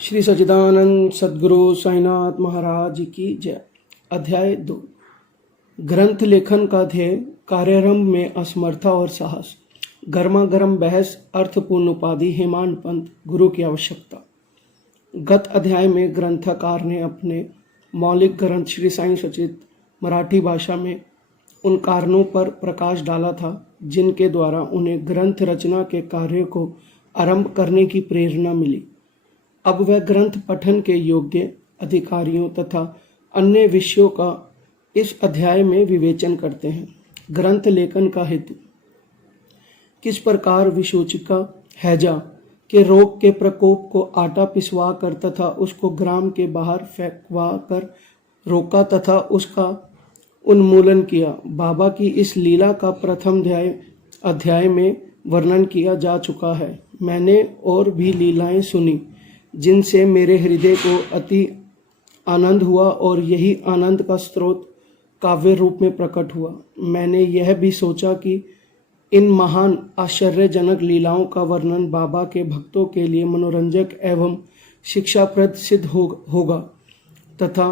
श्री सच्चिदानंद सद्गुरु साईनाथ महाराज की जय। अध्याय 2। ग्रंथ लेखन का ध्येय, कार्यारंभ में असमर्था और साहस। गर्मा गर्म बहस, अर्थपूर्ण उपाधि, हेमांत पंत, गुरु की आवश्यकता। गत अध्याय में ग्रंथकार ने अपने मौलिक ग्रंथ श्री साई सचित मराठी भाषा में उन कारणों पर प्रकाश डाला था जिनके द्वारा उन्हें ग्रंथ रचना के कार्य को आरंभ करने की प्रेरणा मिली। अब वह ग्रंथ पठन के योग्य अधिकारियों तथा अन्य विषयों का इस अध्याय में विवेचन करते हैं। ग्रंथ लेखन का हेतु, किस प्रकार विसूचिका हैजा के रोग के प्रकोप को आटा पिसवा कर तथा उसको ग्राम के बाहर फेंकवा कर रोका तथा उसका उन्मूलन किया। बाबा की इस लीला का प्रथम अध्याय में वर्णन किया जा चुका है। मैंने और भी लीलाएं सुनी जिनसे मेरे हृदय को अति आनंद हुआ और यही आनंद का स्रोत काव्य रूप में प्रकट हुआ। मैंने यह भी सोचा कि इन महान आश्चर्यजनक लीलाओं का वर्णन बाबा के भक्तों के लिए मनोरंजक एवं शिक्षाप्रद सिद्ध होगा तथा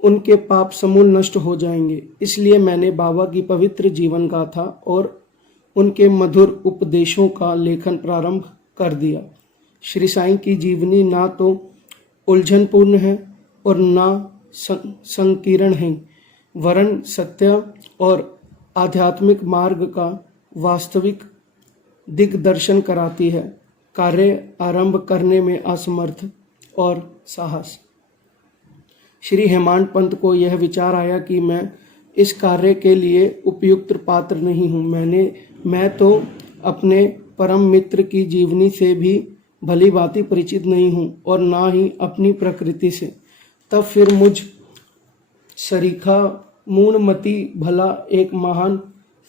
उनके पाप समूल नष्ट हो जाएंगे। इसलिए मैंने बाबा की पवित्र जीवन गाथा और उनके मधुर उपदेशों का लेखन प्रारंभ कर दिया। श्री साईं की जीवनी ना तो उलझनपूर्ण है और ना संकीर्ण है, वरन सत्य और आध्यात्मिक मार्ग का वास्तविक दिग्दर्शन कराती है। कार्य आरंभ करने में असमर्थ और साहस। श्री हेमांत पंत को यह विचार आया कि मैं इस कार्य के लिए उपयुक्त पात्र नहीं हूँ। मैं तो अपने परम मित्र की जीवनी से भी भली भांति परिचित नहीं हूँ और ना ही अपनी प्रकृति से। तब फिर मुझ सरीखा मूढ़मती भला एक महान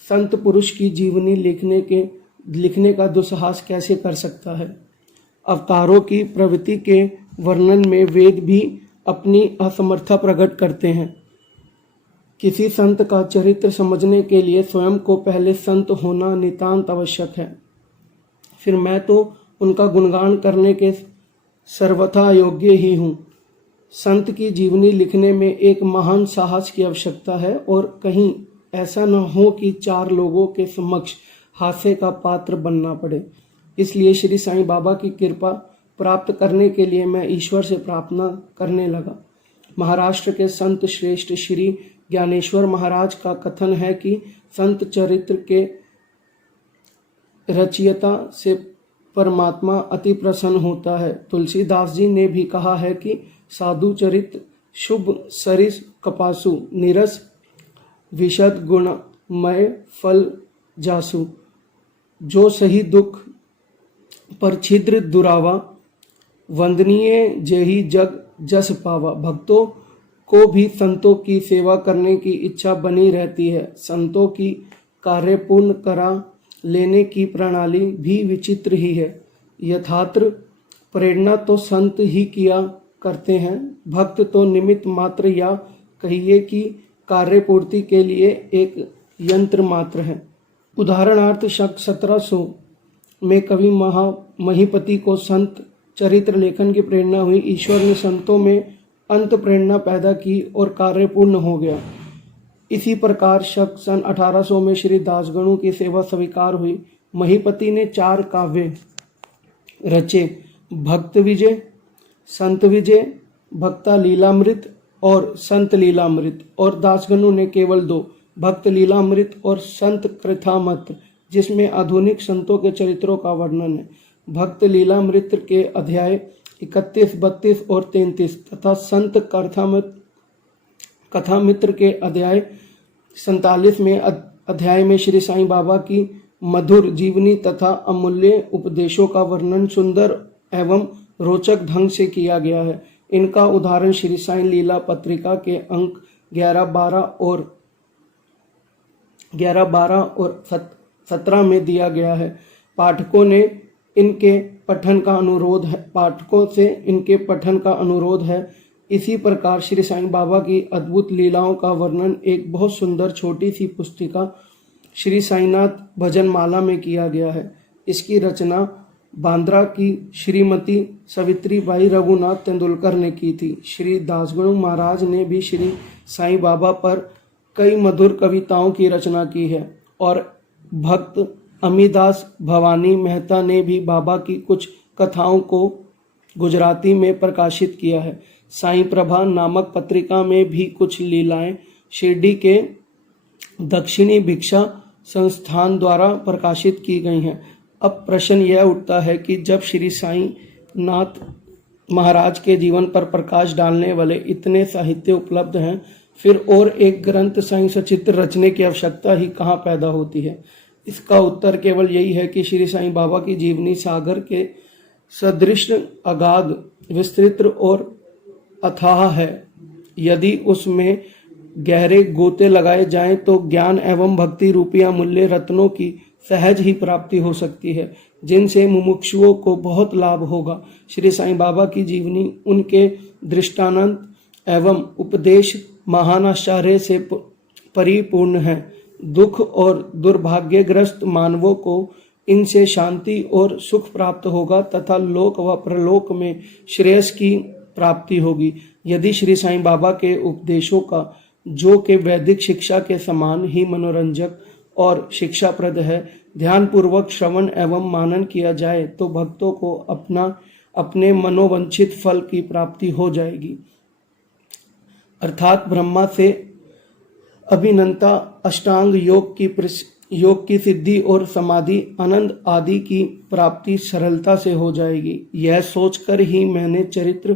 संत पुरुष की जीवनी लिखने का दुस्साहस कैसे कर सकता है। अवतारों की प्रवृत्ति के वर्णन में वेद भी अपनी असमर्था प्रकट करते हैं। किसी संत का चरित्र समझने के लिए स्वयं को पहले संत होना नितांत आवश्यक है। फिर मैं तो उनका गुणगान करने के सर्वथा योग्य ही हूँ। संत की जीवनी लिखने में एक महान साहस की आवश्यकता है और कहीं ऐसा न हो कि चार लोगों के समक्ष हास्य का पात्र बनना पड़े। इसलिए श्री साईं बाबा की कृपा प्राप्त करने के लिए मैं ईश्वर से प्रार्थना करने लगा। महाराष्ट्र के संत श्रेष्ठ श्री ज्ञानेश्वर महाराज का कथन है कि संत चरित्र के रचयिता से परमात्मा अति प्रसन्न होता है। तुलसीदास जी ने भी कहा है कि साधु चरित्र शुभ सरिस कपासु निरस विशद गुणमय फल जासु। जो सही दुख पर छिद्र दुरावा वंदनीय जेहि जग जस पावा। भक्तों को भी संतों की सेवा करने की इच्छा बनी रहती है। संतों की कार्य पूर्ण करा लेने की प्रणाली भी विचित्र ही है। यथार्थ प्रेरणा तो संत ही किया करते हैं, भक्त तो निमित्त मात्र या कहिए कि कार्य पूर्ति के लिए एक यंत्र मात्र है। उदाहरणार्थ 1700 में कवि महीपति को संत चरित्र लेखन की प्रेरणा हुई। ईश्वर ने संतों में अंत प्रेरणा पैदा की और कार्य पूर्ण हो गया। इसी प्रकार सन 1800 में श्री दासगणु की सेवा स्वीकार हुई। महीपति ने 4 काव्य रचे, भक्त विजय, संत विजय, भक्ता लीलामृत और संत लीलामृत, और दासगणु ने केवल 2, भक्त लीलामृत और संत कृथामृत, जिसमें आधुनिक संतों के चरित्रों का वर्णन है। भक्त लीलामृत के अध्याय 31, 32 और 33 तथा संत कथामित्र के अध्याय 47 में अध्याय में श्री साईं बाबा की मधुर जीवनी तथा अमूल्य उपदेशों का वर्णन सुंदर एवं रोचक ढंग से किया गया है। इनका उदाहरण श्री साईं लीला पत्रिका के अंक 11, 12 और 17 में दिया गया है। पाठकों से इनके पठन का अनुरोध है। इसी प्रकार श्री साईं बाबा की अद्भुत लीलाओं का वर्णन एक बहुत सुंदर छोटी सी पुस्तिका श्री साईनाथ भजन माला में किया गया है। इसकी रचना बांद्रा की श्रीमती सावित्रीबाई रघुनाथ तेंदुलकर ने की थी। श्री दासगणु महाराज ने भी श्री साईं बाबा पर कई मधुर कविताओं की रचना की है और भक्त अमीदास भवानी मेहता ने भी बाबा की कुछ कथाओं को गुजराती में प्रकाशित किया है। साईं प्रभा नामक पत्रिका में भी कुछ लीलाएं शिरडी के दक्षिणी भिक्षा संस्थान द्वारा प्रकाशित की गई हैं। अब प्रश्न यह उठता है कि जब श्री साईं नाथ महाराज के जीवन पर प्रकाश डालने वाले इतने साहित्य उपलब्ध हैं, फिर और एक ग्रंथ साईं सचित्र रचने की आवश्यकता ही कहाँ पैदा होती है। इसका उत्तर केवल यही है कि श्री साईं बाबा की जीवनी सागर के सदृश अगाध, विस्तृत और अथाह है। यदि उसमें गहरे गोते लगाए जाएं तो ज्ञान एवं भक्ति रूपी अमूल्य रत्नों की सहज ही प्राप्ति हो सकती है, जिनसे मुमुक्षुओं को बहुत लाभ होगा। श्री साईं बाबा की जीवनी उनके दृष्टांत एवं उपदेश महान आश्चर्य से परिपूर्ण है। दुख और दुर्भाग्यग्रस्त मानवों को इनसे शांति और सुख प्राप्त होगा तथा लोक व प्रलोक में श्रेयस की प्राप्ति होगी। यदि श्री साईं बाबा के उपदेशों का, जो कि वैदिक शिक्षा के समान ही मनोरंजक और शिक्षाप्रद है, ध्यानपूर्वक श्रवण एवं मानन किया जाए तो भक्तों को अपने मनोवांछित फल की प्राप्ति हो जाएगी। अर्थात ब्रह्मा से अभिनंता अष्टांग योग की सिद्धि और समाधि आनंद आदि की प्राप्ति सरलता से हो जाएगी। यह सोचकर ही मैंने चरित्र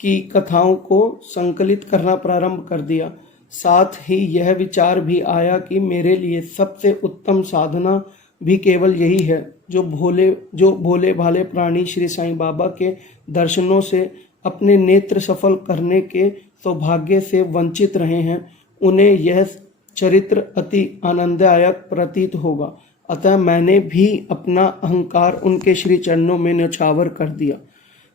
की कथाओं को संकलित करना प्रारंभ कर दिया। साथ ही यह विचार भी आया कि मेरे लिए सबसे उत्तम साधना भी केवल यही है। जो भोले भाले प्राणी श्री साईं बाबा के दर्शनों से अपने नेत्र सफल करने के सौभाग्य से वंचित रहे हैं, उन्हें यह चरित्र अति आनंददायक प्रतीत होगा। अतः मैंने भी अपना अहंकार उनके श्री चरणों में न्यौछावर कर दिया।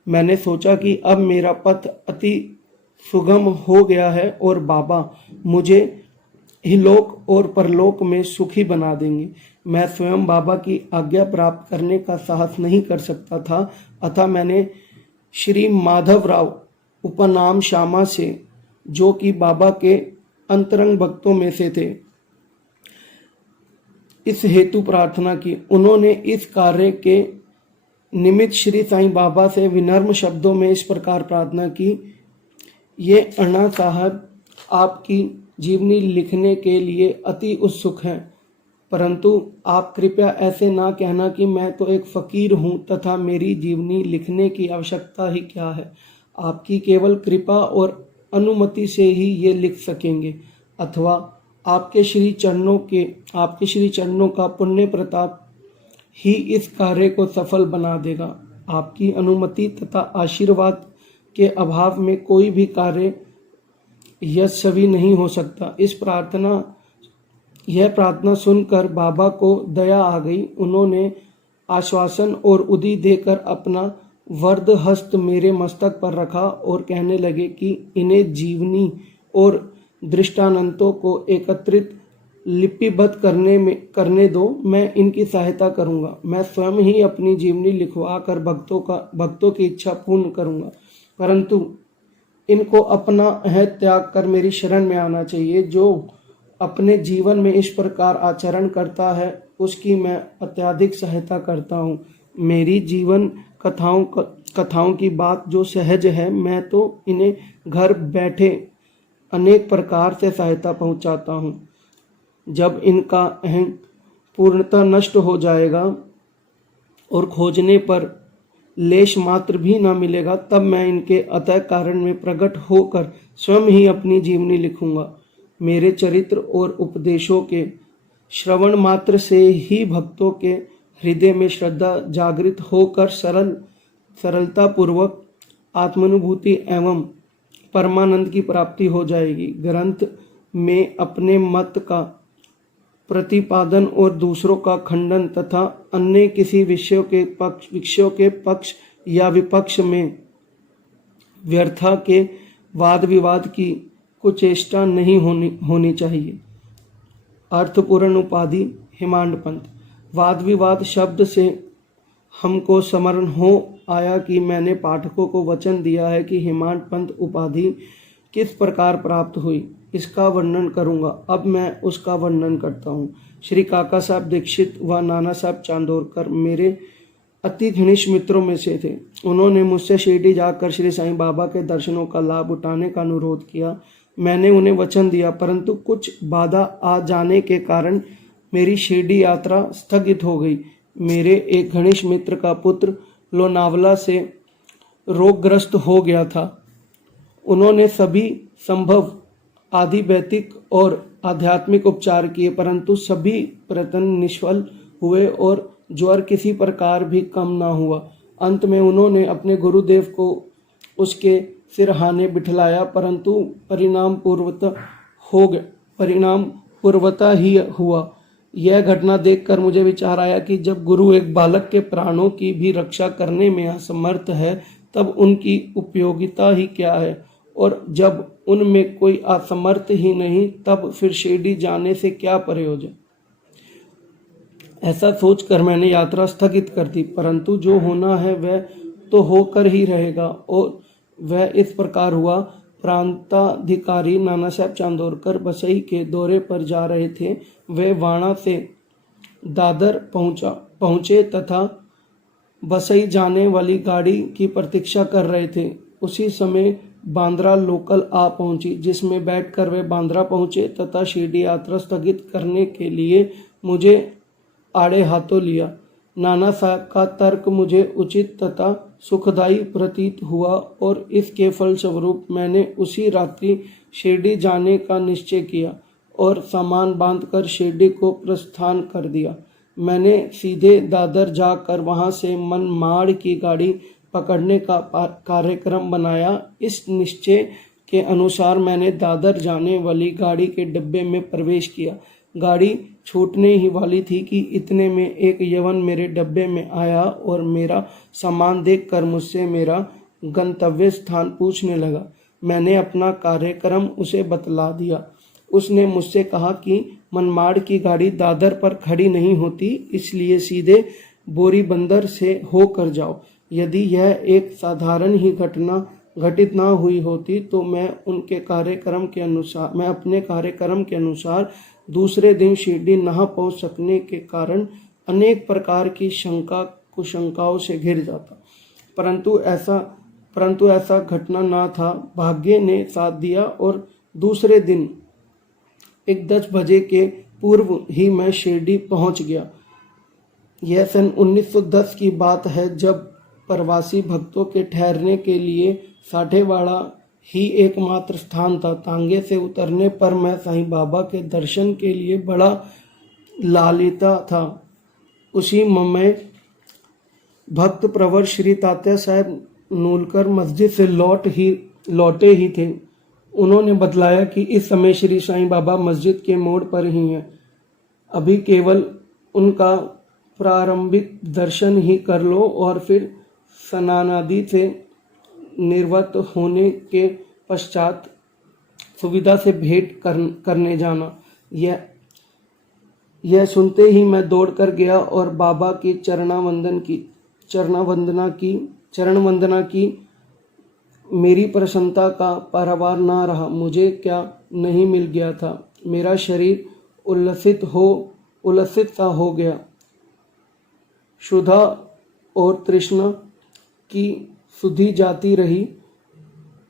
मैंने सोचा कि अब मेरा पथ अति सुगम हो गया है और बाबा मुझे इहलोक और परलोक में सुखी बना देंगे। मैं स्वयं बाबा की आज्ञा प्राप्त करने का साहस नहीं कर सकता था, अतः मैंने श्री माधवराव उपनाम श्यामा से, जो कि बाबा के अंतरंग भक्तों में से थे, इस हेतु प्रार्थना की। उन्होंने इस कार्य के निमित्त श्री साईं बाबा से विनम्र शब्दों में इस प्रकार प्रार्थना की, ये अन्ना साहब आपकी जीवनी लिखने के लिए अति उत्सुक हैं, परंतु आप कृपया ऐसे ना कहना कि मैं तो एक फकीर हूँ तथा मेरी जीवनी लिखने की आवश्यकता ही क्या है। आपकी केवल कृपा और अनुमति से ही ये लिख सकेंगे, अथवा आपके श्री चरणों का पुण्य प्रताप ही इस कार्य को सफल बना देगा। आपकी अनुमति तथा आशीर्वाद के अभाव में कोई भी कार्य यशस्वी नहीं हो सकता। यह प्रार्थना सुनकर बाबा को दया आ गई। उन्होंने आश्वासन और उदी देकर अपना वरद हस्त मेरे मस्तक पर रखा और कहने लगे कि इन्हें जीवनी और दृष्टांतों को एकत्रित लिपिबद्ध करने दो, मैं इनकी सहायता करूंगा। मैं स्वयं ही अपनी जीवनी लिखवा कर भक्तों की इच्छा पूर्ण करूंगा, परंतु इनको अपना अहद त्याग कर मेरी शरण में आना चाहिए। जो अपने जीवन में इस प्रकार आचरण करता है उसकी मैं अत्यधिक सहायता करता हूँ। मेरी जीवन कथाओं की बात जो सहज है, मैं तो इन्हें घर बैठे अनेक प्रकार से सहायता पहुँचाता हूँ। जब इनका अहं पूर्णतः नष्ट हो जाएगा और खोजने पर लेश मात्र भी न मिलेगा, तब मैं इनके अतः कारण में प्रकट होकर स्वयं ही अपनी जीवनी लिखूंगा। मेरे चरित्र और उपदेशों के श्रवण मात्र से ही भक्तों के हृदय में श्रद्धा जागृत होकर सरलता पूर्वक आत्मानुभूति एवं परमानंद की प्राप्ति हो जाएगी। ग्रंथ में अपने मत का प्रतिपादन और दूसरों का खंडन तथा अन्य किसी विषयों के पक्ष या विपक्ष में व्यर्था के वाद विवाद की कुचेष्टा नहीं होनी चाहिए। अर्थपूर्ण उपाधि हेमांड पंत। वाद विवाद शब्द से हमको स्मरण हो आया कि मैंने पाठकों को वचन दिया है कि हेमाड पंत उपाधि किस प्रकार प्राप्त हुई, इसका वर्णन करूंगा। अब मैं उसका वर्णन करता हूँ। श्री काका साहब दीक्षित व नाना साहब चांदोरकर मेरे अति घनिष्ठ मित्रों में से थे। उन्होंने मुझसे शिरडी जाकर श्री साईं बाबा के दर्शनों का लाभ उठाने का अनुरोध किया। मैंने उन्हें वचन दिया, परंतु कुछ बाधा आ जाने के कारण मेरी शिरडी यात्रा स्थगित हो गई। मेरे एक घनिष्ठ मित्र का पुत्र लोनावला से रोगग्रस्त हो गया था। उन्होंने सभी संभव आदिवैदिक और आध्यात्मिक उपचार किए, परंतु सभी प्रयत्न निष्फल हुए और ज्वर किसी प्रकार भी कम ना हुआ। अंत में उन्होंने अपने गुरुदेव को उसके सिरहाने बिठलाया, परंतु परिणाम पूर्वता ही हुआ। यह घटना देखकर मुझे विचार आया कि जब गुरु एक बालक के प्राणों की भी रक्षा करने में असमर्थ है, तब उनकी उपयोगिता ही क्या है, और जब उनमें कोई असमर्थ ही नहीं, तब फिर शिरडी जाने से क्या प्रयोजन। ऐसा सोचकर मैंने यात्रा स्थगित कर दी, परंतु जो होना है वह तो होकर ही रहेगा, और वह इस प्रकार हुआ। प्रांताधिकारी नाना साहब चांदोरकर बसई के दौरे पर जा रहे थे। वे वाणा से दादर पहुंचे तथा बसई जाने वाली गाड़ी की प्रतीक्षा कर रहे थे। उसी समय बांद्रा लोकल आ पहुंची, जिसमें बैठकर वे बांद्रा पहुंचे तथा शिरडी यात्रा स्थगित करने के लिए मुझे आड़े हाथों लिया। नाना साहब का तर्क मुझे उचित तथा सुखदायी प्रतीत हुआ, और इसके फलस्वरूप मैंने उसी रात्रि शिरडी जाने का निश्चय किया और सामान बांधकर शिरडी को प्रस्थान कर दिया। मैंने सीधे दादर जाकर वहां से मनमाड़ की गाड़ी पकड़ने का कार्यक्रम बनाया। इस निश्चय के अनुसार मैंने दादर जाने वाली गाड़ी के डिब्बे में प्रवेश किया। गाड़ी छूटने ही वाली थी कि इतने में एक यवन मेरे डब्बे में आया और मेरा सामान देखकर मुझसे मेरा गंतव्य स्थान पूछने लगा। मैंने अपना कार्यक्रम उसे बतला दिया। उसने मुझसे कहा कि मनमाड़ की गाड़ी दादर पर खड़ी नहीं होती, इसलिए सीधे बोरीबंदर से होकर जाओ। यदि यह एक साधारण ही घटना घटित ना हुई होती तो मैं अपने कार्यक्रम के अनुसार दूसरे दिन शिरडी न पहुंच सकने के कारण अनेक प्रकार की कुशंकाओं से घिर जाता, परंतु ऐसा घटना ना था। भाग्य ने साथ दिया और दूसरे दिन 10 बजे के पूर्व ही मैं शिरडी पहुंच गया। यह सन 1910 की बात है, जब प्रवासी भक्तों के ठहरने के लिए साठेवाड़ा ही एकमात्र स्थान था। तांगे से उतरने पर मैं साईं बाबा के दर्शन के लिए बड़ा लालिता था। उसी में भक्त प्रवर श्री तात्या साहब नूलकर मस्जिद से लौटे ही थे। उन्होंने बतलाया कि इस समय श्री साईं बाबा मस्जिद के मोड़ पर ही हैं। अभी केवल उनका प्रारंभिक दर्शन ही कर लो और फिर स्नानादि से निर्वत होने के पश्चात सुविधा से भेंट करने जाना। यह सुनते ही मैं दौड़कर गया और बाबा की चरण वंदना की। मेरी प्रसन्नता का पारावार ना रहा। मुझे क्या नहीं मिल गया था। मेरा शरीर उल्लसित सा हो गया। क्षुधा और तृष्णा की सुधि जाती रही।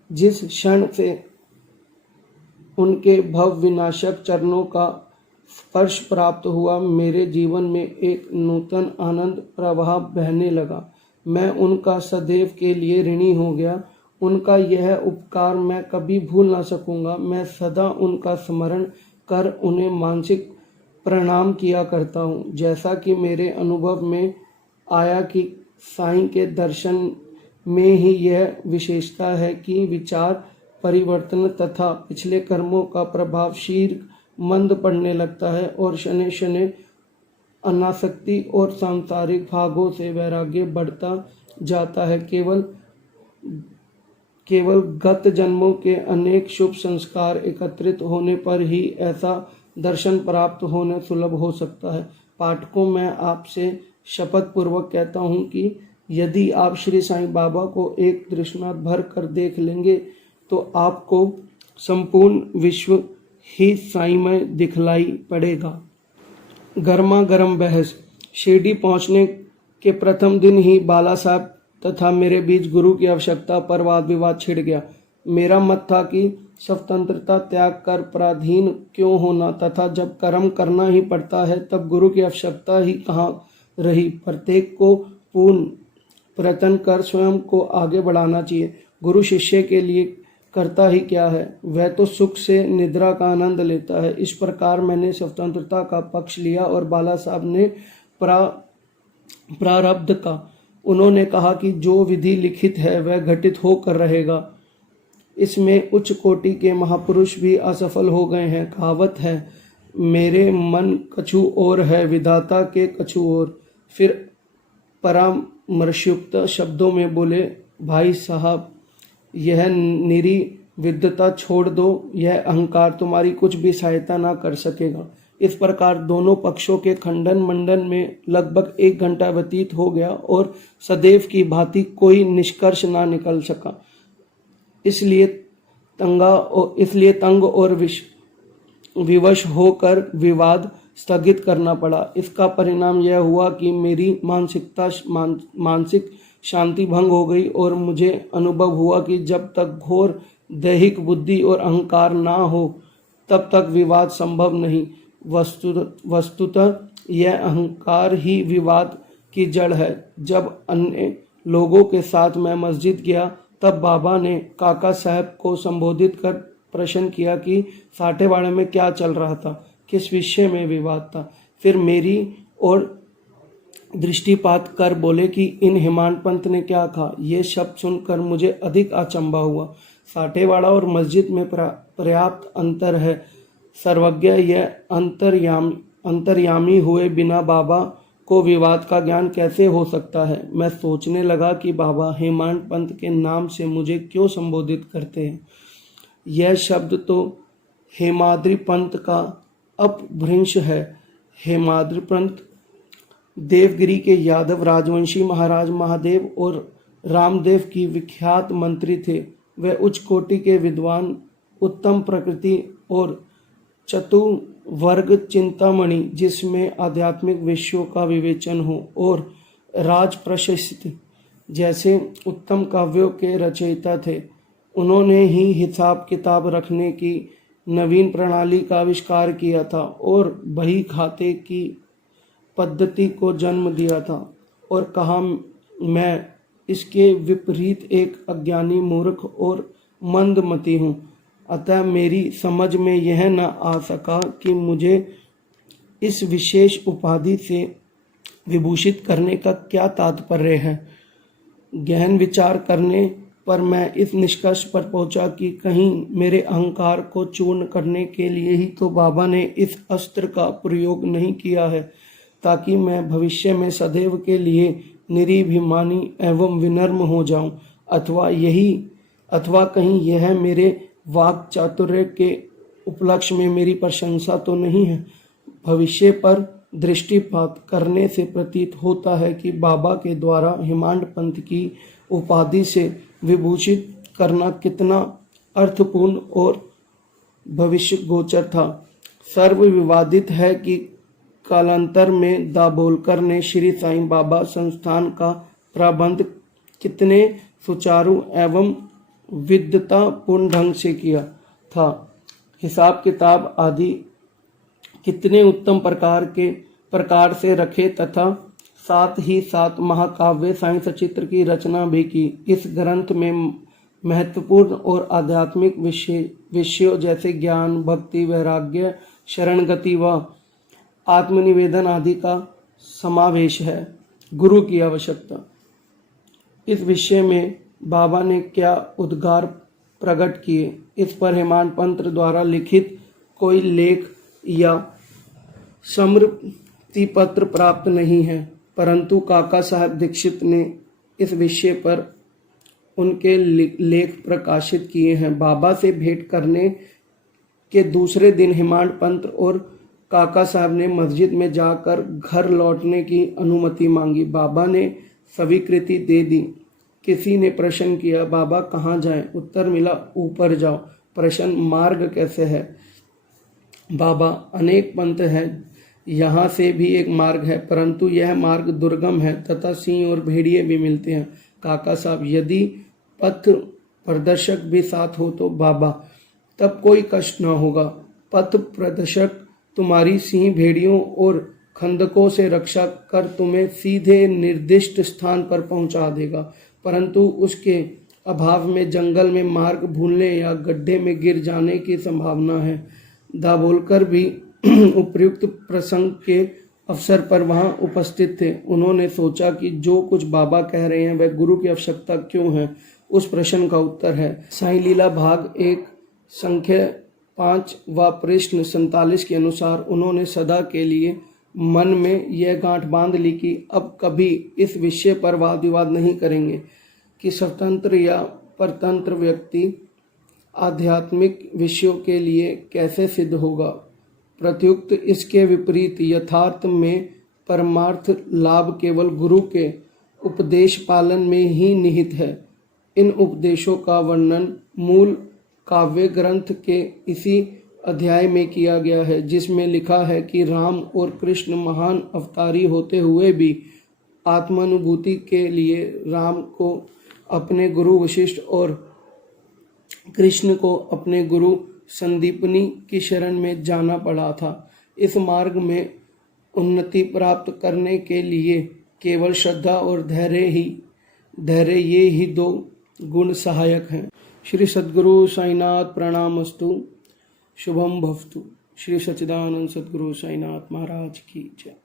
जिस क्षण से उनके भव विनाशक चरणों का स्पर्श प्राप्त हुआ, मेरे जीवन में एक नूतन आनंद प्रवाह बहने लगा। मैं उनका सदैव के लिए ऋणी हो गया। उनका यह उपकार मैं कभी भूल ना सकूंगा। मैं सदा उनका स्मरण कर उन्हें मानसिक प्रणाम किया करता हूँ। जैसा कि मेरे अनुभव में आया कि साईं के दर्शन में ही यह विशेषता है कि विचार परिवर्तन तथा पिछले कर्मों का प्रभाव शीघ्र मंद पड़ने लगता है और शनै शनै अनासक्ति और सांसारिक भागों से वैराग्य बढ़ता जाता है। केवल गत जन्मों के अनेक शुभ संस्कार एकत्रित होने पर ही ऐसा दर्शन प्राप्त होने सुलभ हो सकता है। पाठकों, मैं आपसे शपथ पूर्वक कहता हूँ कि यदि आप श्री साईं बाबा को एक दृष्टांत भर कर देख लेंगे तो आपको संपूर्ण विश्व ही साईमय दिखलाई पड़ेगा। गर्मा गर्म बहस। शिरडी पहुंचने के प्रथम दिन ही बाला साहब तथा मेरे बीच गुरु की आवश्यकता पर वाद विवाद छिड़ गया। मेरा मत था कि स्वतंत्रता त्याग कर पराधीन क्यों होना तथा जब कर्म करना ही पड़ता है तब गुरु की आवश्यकता ही कहाँ रही। प्रत्येक को पूर्ण प्रयत्न कर स्वयं को आगे बढ़ाना चाहिए। गुरु शिष्य के लिए करता ही क्या है, वह तो सुख से निद्रा का आनंद लेता है। इस प्रकार मैंने स्वतंत्रता का पक्ष लिया और बाला साहब ने प्रारब्ध का। उन्होंने कहा कि जो विधि लिखित है वह घटित होकर रहेगा। इसमें उच्च कोटि के महापुरुष भी असफल हो गए हैं। कहावत है, मेरे मन कछु और है, विधाता के कछु और। फिर परामर्शयुक्त शब्दों में बोले, भाई साहब यह निरी विद्वता छोड़ दो, यह अहंकार तुम्हारी कुछ भी सहायता ना कर सकेगा। इस प्रकार दोनों पक्षों के खंडन मंडन में लगभग 1 घंटा व्यतीत हो गया और सदैव की भांति कोई निष्कर्ष ना निकल सका। इसलिए तंग और विवश होकर विवाद स्थगित करना पड़ा। इसका परिणाम यह हुआ कि मेरी मानसिक शांति भंग हो गई और मुझे अनुभव हुआ कि जब तक घोर दैहिक बुद्धि और अहंकार ना हो तब तक विवाद संभव नहीं। वस्तुतः यह अहंकार ही विवाद की जड़ है। जब अन्य लोगों के साथ मैं मस्जिद गया तब बाबा ने काका साहब को संबोधित कर प्रश्न किया कि साठेवाड़े में क्या चल रहा था, किस विषय में विवाद था। फिर मेरी ओर दृष्टिपात कर बोले कि इन हेमांत पंत ने क्या कहा। ये शब्द सुनकर मुझे अधिक अचंभा हुआ। साठेवाड़ा और मस्जिद में पर्याप्त अंतर है। सर्वज्ञ यह अंतर्यामी हुए बिना बाबा को विवाद का ज्ञान कैसे हो सकता है। मैं सोचने लगा कि बाबा हेमांत पंत के नाम से मुझे क्यों संबोधित करते हैं। यह शब्द तो हेमाद्रि पंत का अपभ्रंश है। हेमाद्रि पंत देवगिरी के यादव राजवंशी महाराज महादेव और रामदेव की विख्यात मंत्री थे। वे उच्च कोटि के विद्वान, उत्तम प्रकृति और चतुर्वर्ग चिंतामणि जिसमें आध्यात्मिक विषयों का विवेचन हो और राज प्रशस्ति जैसे उत्तम काव्यों के रचयिता थे। उन्होंने ही हिसाब किताब रखने की नवीन प्रणाली का आविष्कार किया था और बही खाते की पद्धति को जन्म दिया था और कहा मैं इसके विपरीत एक अज्ञानी मूर्ख और मंदमती हूँ। अतः मेरी समझ में यह न आ सका कि मुझे इस विशेष उपाधि से विभूषित करने का क्या तात्पर्य है। गहन विचार करने पर मैं इस निष्कर्ष पर पहुंचा कि कहीं मेरे अहंकार को चूर्ण करने के लिए ही तो बाबा ने इस अस्त्र का प्रयोग नहीं किया है ताकि मैं भविष्य में सदैव के लिए निरीभिमानी एवं विनम्र हो जाऊं, अथवा कहीं यह मेरे वाक् चातुर्य के उपलक्ष्य में मेरी प्रशंसा तो नहीं है। भविष्य पर दृष्टिपात करने से प्रतीत होता है कि बाबा के द्वारा हेमांत पंत की उपाधि से विभूषित करना कितना अर्थपूर्ण और भविष्य गोचर था। सर्व विवादित है कि कालांतर में दाभोलकर ने श्री साईं बाबा संस्थान का प्रबंध कितने सुचारू एवं विद्वतापूर्ण ढंग से किया था। हिसाब किताब आदि कितने उत्तम प्रकार से रखे तथा साथ ही साथ महाकाव्य साईं सचित्र की रचना भी की। इस ग्रंथ में महत्वपूर्ण और आध्यात्मिक विषयों जैसे ज्ञान, भक्ति, वैराग्य, शरणगति व आत्मनिवेदन आदि का समावेश है। गुरु की आवश्यकता। इस विषय में बाबा ने क्या उद्गार प्रकट किए, इस पर हेमांत पंत द्वारा लिखित कोई लेख या स्मृति पत्र प्राप्त नहीं है, परंतु काका साहब दीक्षित ने इस विषय पर उनके लेख प्रकाशित किए हैं। बाबा से भेंट करने के दूसरे दिन हेमांत पंत और काका साहब ने मस्जिद में जाकर घर लौटने की अनुमति मांगी। बाबा ने स्वीकृति दे दी। किसी ने प्रश्न किया, बाबा कहाँ जाएं? उत्तर मिला, ऊपर जाओ। प्रश्न, मार्ग कैसे है? बाबा, अनेक पंथ है, यहाँ से भी एक मार्ग है, परंतु यह मार्ग दुर्गम है तथा सिंह और भेड़िए भी मिलते हैं। काका साहब, यदि पथ प्रदर्शक भी साथ हो तो? बाबा, तब कोई कष्ट न होगा। पथ प्रदर्शक तुम्हारी सिंह भेड़ियों और खंदकों से रक्षा कर तुम्हें सीधे निर्दिष्ट स्थान पर पहुंचा देगा, परंतु उसके अभाव में जंगल में मार्ग भूलने या गड्ढे में गिर जाने की संभावना है। दाभोलकर भी उपयुक्त प्रसंग के अवसर पर वहां उपस्थित थे। उन्होंने सोचा कि जो कुछ बाबा कह रहे हैं वह गुरु की आवश्यकता क्यों है। उस प्रश्न का उत्तर है साईं लीला भाग 1 संख्या 5 व पृष्ठ 47 के अनुसार उन्होंने सदा के लिए मन में यह गांठ बांध ली कि अब कभी इस विषय पर वाद विवाद नहीं करेंगे कि स्वतंत्र या परतंत्र व्यक्ति आध्यात्मिक विषयों के लिए कैसे सिद्ध होगा। प्रत्युक्त इसके विपरीत यथार्थ में परमार्थ लाभ केवल गुरु के उपदेश पालन में ही निहित है। इन उपदेशों का वर्णन मूल काव्य ग्रंथ के इसी अध्याय में किया गया है, जिसमें लिखा है कि राम और कृष्ण महान अवतारी होते हुए भी आत्मानुभूति के लिए राम को अपने गुरु वशिष्ठ और कृष्ण को अपने गुरु संदीपनी की शरण में जाना पड़ा था। इस मार्ग में उन्नति प्राप्त करने के लिए केवल श्रद्धा और धैर्य ये ही दो गुण सहायक हैं। श्री सद्गुरु साईनाथ प्रणामस्तु। शुभम भवतु। श्री सच्चिदानंद सद्गुरु साईनाथ महाराज की जय।